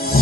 you.